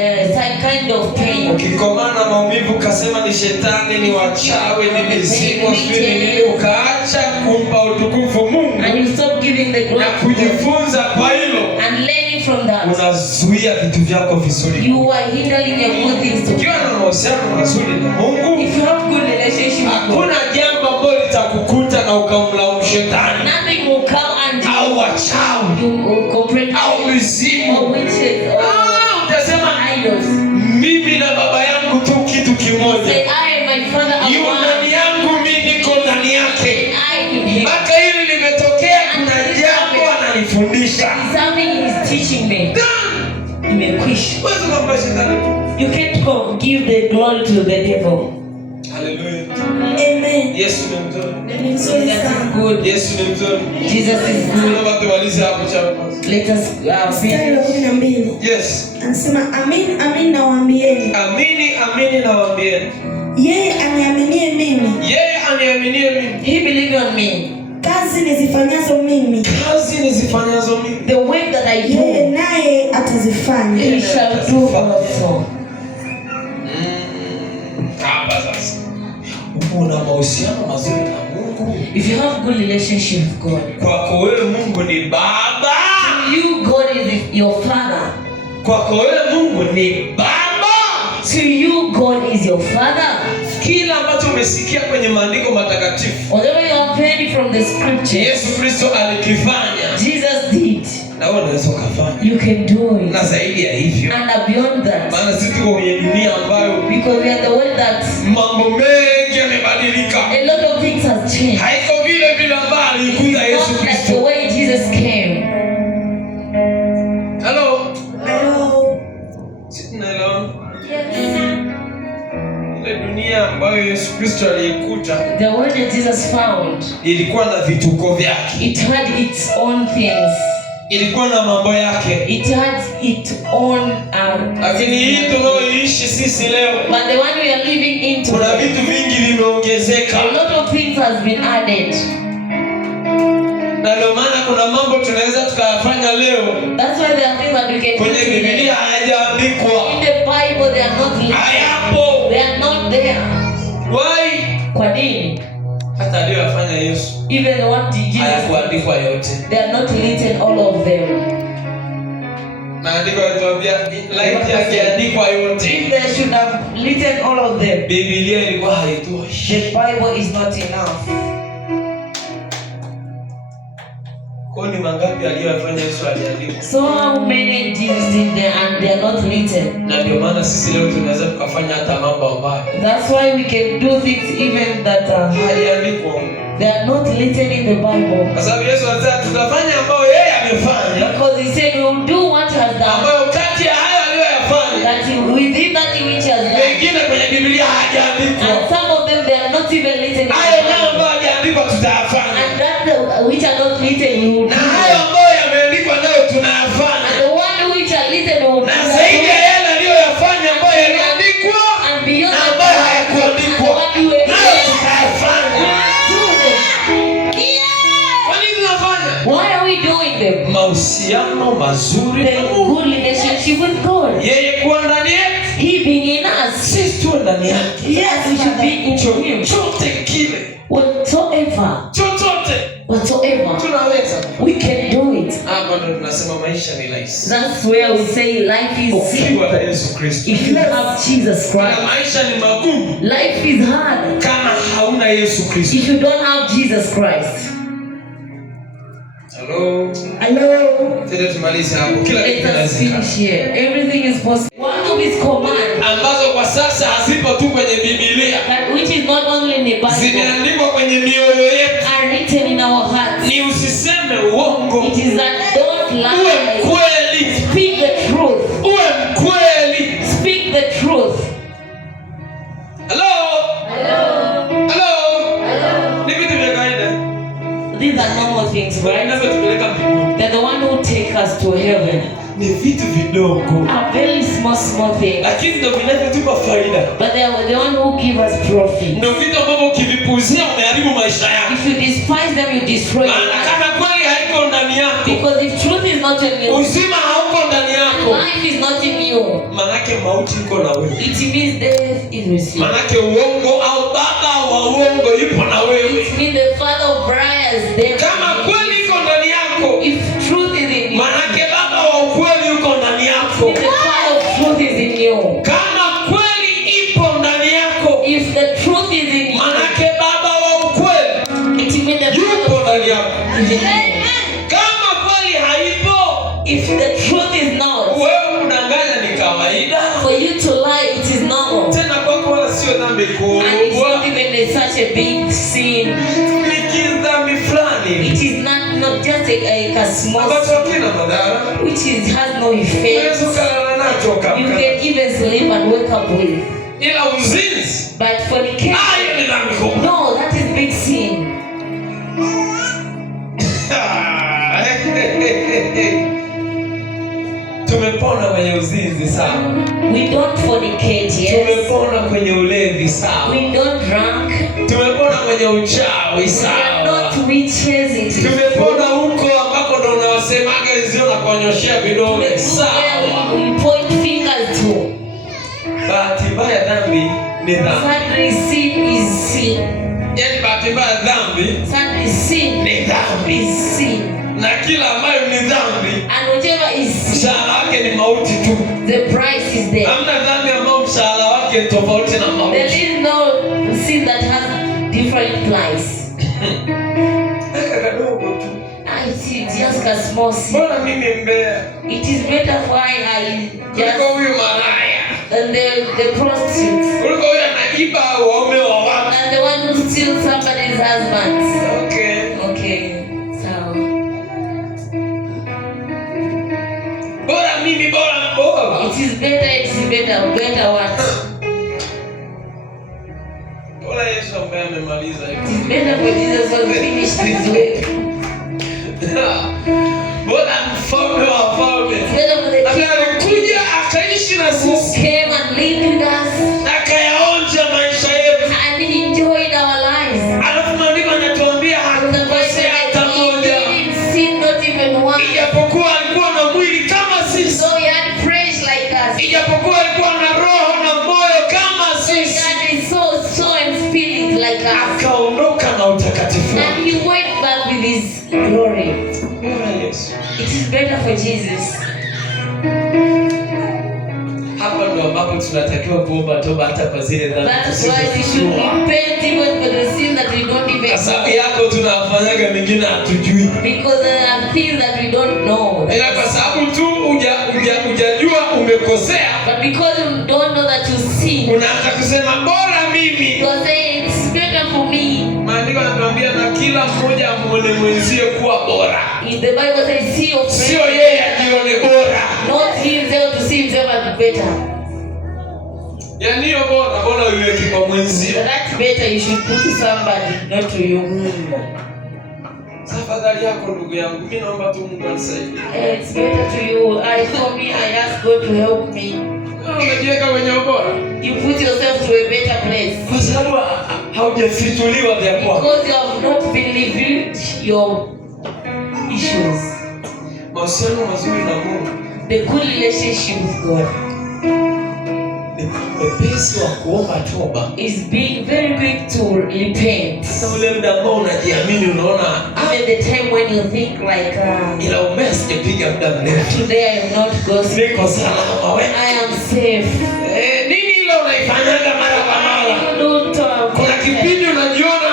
kind of pain. Ukikomana maumivu kasema ni shetani, ni wachawi, ni mizimu, nini, ukaacha kumpa utukufu Mungu. And you stop giving the glory. Na kujifunza kwa hilo. And learning from that. Unazuia vitu vyako vizuri. You are hindering your good things. Ukiwa na mahusiano mazuri na Mungu, if you have good relationship, hakuna jambo ambalo litakukuta na ukamlaumu shetani. Nothing will come and au wachawi, you complain au mizimu, or witches, utasema idols. Mimi na baba yangu tu kitu kimoja. Say I and my father are one. Ndani yangu mimi niko ndani yake. I in him. Mpaka hili limetokea, kuna jambo ananifundisha. Something is teaching me. Imekwisha. You can't give the glory to the devil. Hallelujah. Amen. Yesu ni mzuri. Jesus is good. Yesu ni mzuri. Jesus is good. Naomba tuwalize hapo chapa. Let us finish. Yes. Anasema amin amin nawaambieni. Amini amini nawaambieni. Yeye aniaminie mimi. Yeye aniaminie mimi. He believe on me. Kazi nizifanyazo mimi. Kazi nizifanyazo mimi. The work that I do. Yeye naye atazifanya. He shall do also. Hapa sasa. Una mahusiano mazuri na Mungu. If you have good relationship with God. Kwako wewe Mungu ni baba. To you God is your father. Kwako wewe Mungu ni baba. To you God is your father. Kila ambacho umesikia kwenye maandiko matakatifu, whatever you have heard from the scripture, Yesu Kristo alikifanya. Jesus did. Na wewe unaweza kufanya. You can do it. Na zaidi ya hivyo. And beyond that. Maana sisi tuko kwenye dunia ambayo because we are the world that mambo mengi yamebadilika. A lot of things has changed. Haiko vile vile ambavyo alikuja Yesu Kristo. Like the way Jesus came. Hello. Hello. Hello. Ile dunia ambayo Yesu Kristo alikuta, the world that Jesus found, ilikuwa na vituko vyake. It had its own things. Ilikuwa na mambo yake. It had its own lakini hii tunayoishi sisi leo, but the one we are living into, kuna vitu vingi vimeongezeka. A lot of things has been added. Na ndio maana kuna mambo tunaweza tukayafanya leo. That's why there are things that we can do. Kwenye Biblia hayajaandikwa. In the Bible they are not listed. Hayapo. They are not there. Why? Kwa nini? Hata aliyofanya Yesu, even the one Jesus, hayakuandikwa yote. They are not written all of them. Maandiko yanatuambia laiti yangeandikwa yote. If they should have written all of them, Biblia ilikuwa haitoshi. The Bible is not enough. Kwa ni mangapi aliyofanya Yesu aliandikwa? So how many Jesus did there and they are not written? Na ndio maana sisi leo tunaweza tukafanya hata mambo ambayo, that's why we can do things even that hayaandikwa. They are not written in the Bible. Kwa sababu Yesu alisema tutafanya ambayo yeye amefanya. Because he said we will do what he has done. Ambayo kati ya hayo aliyoyafanya, that within that which he has done. Wengine kwenye Biblia hajaandikwa. And some of them they are not even written. Hayo ndio ambayo hajaandikwa tutayafanya. And that which are not written we will do. Na hayo ambayo yameandikwa nayo tunayafanya. And the one which are written we will do. Na zaidi ya yale aliyoyafanya ambayo yaliandikwa and beyond na ambayo hayakuandikwa, nayo tutayafanya. Why are we doing them? Mahusiano mazuri na Mungu. Good relationship with God. Yeye kuwa ndani yetu, He being in us. sisi tuwe ndani yake. Yes, we should be in Him. Chochote kile, Whatsoever tunaweza. we can do it. Hapa ndo tunasema maisha ni rahisi. That's where we say life is Ukiwa na Yesu Kristo. if you have Jesus Na Christ. maisha ni magumu Life is hard kama hauna Yesu Kristo. if you don't have Jesus Christ. Hello. Tende tumalize hapo. Kila kitu Let us kinawezekana. finish here. Everything is possible. One of His commands, ambazo kwa sasa hazipo tu kwenye Biblia, that which is not only in the Bible, zimeandikwa kwenye mioyo yetu, are written in our hearts. ni usiseme uongo. It is that don't Uwe lie. mkweli. Speak the truth. Uwe mkweli. Speak the truth. Hello. Ni vitu vya kawaida. These are normal things, right? Tupeleka mbinguni. They're the one who take us to heaven. Ni vitu vidogo, Are very small things, lakini ndio vinavyotupa faida. but they are the one who give us profit. Ndio vitu ambavyo ukivipuuzia umeharibu maisha yako. If you despise them, you destroy your Maana life. kama kweli haiko haiko ndani yako, Because if truth is not in you, uzima hauko ndani yako, life is not in you, manake mauti iko na wewe. it means death is with you. Manake uongo au baba wa uongo yupo na wewe. It means the father of Brian's death. Kama kweli iko ndani yako, If truth is in you, manake baba wa ukweli yuko ndani yako. if the father of truth is in you, Kama kweli ipo ndani yako, if the truth is in you, manake baba wa ukweli it means the yupo father ndani yako. is in you. Kama kweli haipo, If the truth is not, wewe kudanganya ni kawaida. for you to lie, it is normal. Tena kwako wala sio dhambi And it's kubwa, not even such a big sin. ni kidhambi fulani It is not just a small ambacho sin, hakina madhara. which has no effect. Unaweza ukalala nacho You ukaamka. can even sleep and wake up with. Ila uzinzi, But fornication, hiyo ni dhambi kubwa. no, that is big sin. Tumepona kwenye uzinzi sawa, We don't fornicate, yes. tumepona kwenye ulevi sawa, We don't drunk. tumepona kwenye uchawi We are sawa, not witches. It is tumepona huko ambako ndo unawasemaga wenzio na kuwanyoshea vidole sawa. we point fingers to. Bahati mbaya dhambi ni dhambi, Sadly, sin is sin. yaani bahati mbaya dhambi Sadly, sin ni dhambi, is sin. na kila ambayo ni dhambi And whichever is sin, mshahara wake ni mauti tu. the price is there. Hamna dhambi ambayo mshahara wake ni tofauti na There mauti. is no sin that has different price. Aka kadogo tu. It's just a small sin. Mbona mimi mbea It is better for I kuliko just huyu malaya, than the prostitute, kuliko huyu anaiba waume wa watu. and the one who steals somebody's husband. Okay, Okay, so bora mimi, bora it is better what? bora Yesu ambaye amemaliza It hivi. is better for Jesus to finish his work. Bora mfalme wa wafalme It's better for the ambaye alikuja akaishi na who sisi, came and lived with us akayaonja maisha yetu, and he enjoyed our lives. alafu maandiko yanatuambia The Bible hakukosea hata said he moja, didn't sin not even once. ijapokuwa alikuwa na mwili kama sisi, So he had flesh like us. ijapokuwa alikuwa na roho na moyo kama He sisi, had his soul and spirit like us. akaondoka na utakatifu. And he went back with his glory. Bora Yesu. It is better for Jesus. Hapa ndo ambapo tunatakiwa kuomba toba hata kwa zile dhambi That's why we should tusizojua. repent even for the sin that we don't even Kwa sababu know. yako tunafanyaga mengine hatujui, Because there are things that we don't know. ila kwa sababu tu hujajua umekosea, But because you don't know that you sin, unaanza kusema bora mimi. you say it's better for me. Maandiko yanatuambia na kila mmoja amuone mwenzie kuwa bora, If the Bible says see your sio friend, yeye ajione bora. not himself to see himself as better. Yaani hiyo bora uiweke kwa mwenzio. That's better. You should put to somebody, not to you. Tafadhali yako ndugu yangu, mimi naomba tu Mungu anisaidie. It's better to you. For me, I ask God to help me. Unajiweka kwenye ubora You put yourself to a better place. kwa sababu haujafituliwa vya kwako. Because you have not been revealed your issues. Mahusiano mazuri na Mungu The good relationship with God ni wepesi wa kuomba toba. is being very quick to repent. Sasa ule muda ambao unajiamini unaona Even the time when you think like, ila umesijapiga muda mrefu, today I am not gossiping. niko salama wewe. I am safe. Nini ile unaifanyaga mara kwa mara? You don't Kuna kipindi unajiona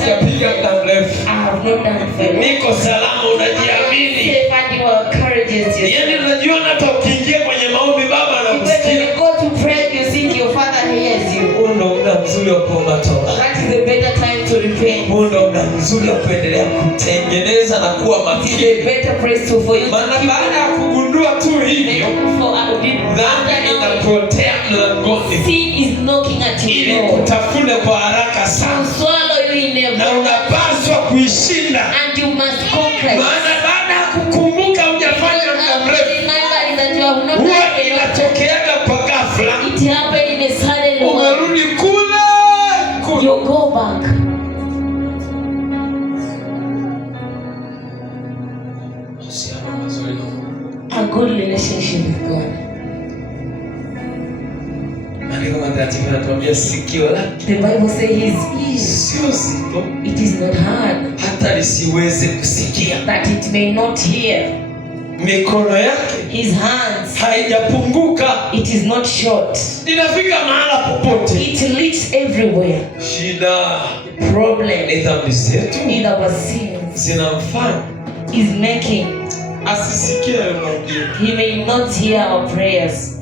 sijapiga muda mrefu, I have not done for you. niko salama, unajiamini. Safe and you are courageous. Yaani unajiona hata ukiingia kwenye maombi Baba When anakusikia. you go to pray, you think your Father hears you. Huo ndo muda mzuri wa kuomba toba. That is a better time to repent. Huo ndo muda mzuri wa kuendelea kutengeneza na kuwa It is a makini. better place for you to Maana keep baada ya kugundua tu hivyo, dhambi inapotea mlangoni sin is knocking at your ili door. kutafune kwa haraka To sana, swallow you in a na moment. unapaswa kuishinda. And you must conquer it. Maana baada ya kukumbuka hujafanya muda mrefu, Remember that you have not huwa done it. inatokeaga kwa ghafla, It happened in a sudden way. umerudi kule kule. You go back. Maandiko matakatifu yanatuambia sikio lake, The Bible says his ears, sio zito it is not hard, hata lisiweze kusikia. that it may not hear. Mikono yake His hands, haijapunguka, it is not short. inafika mahala popote. It leads everywhere. Shida Problem ni dhambi zetu in our sins zinamfanya is making asisikie maombi. he may not hear our prayers.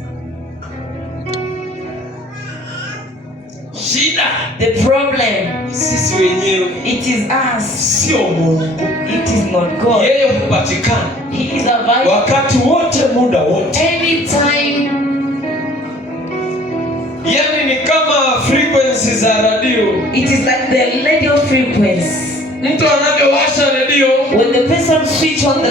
Shida The problem, sisi wenyewe, it is us. sio Mungu. It is not God. Yeye hupatikana He is available wakati wote, muda wote. anytime. Yani ni kama frequency za radio. It is like the radio frequency. Mtu anavyowasha radio, When the person switch on the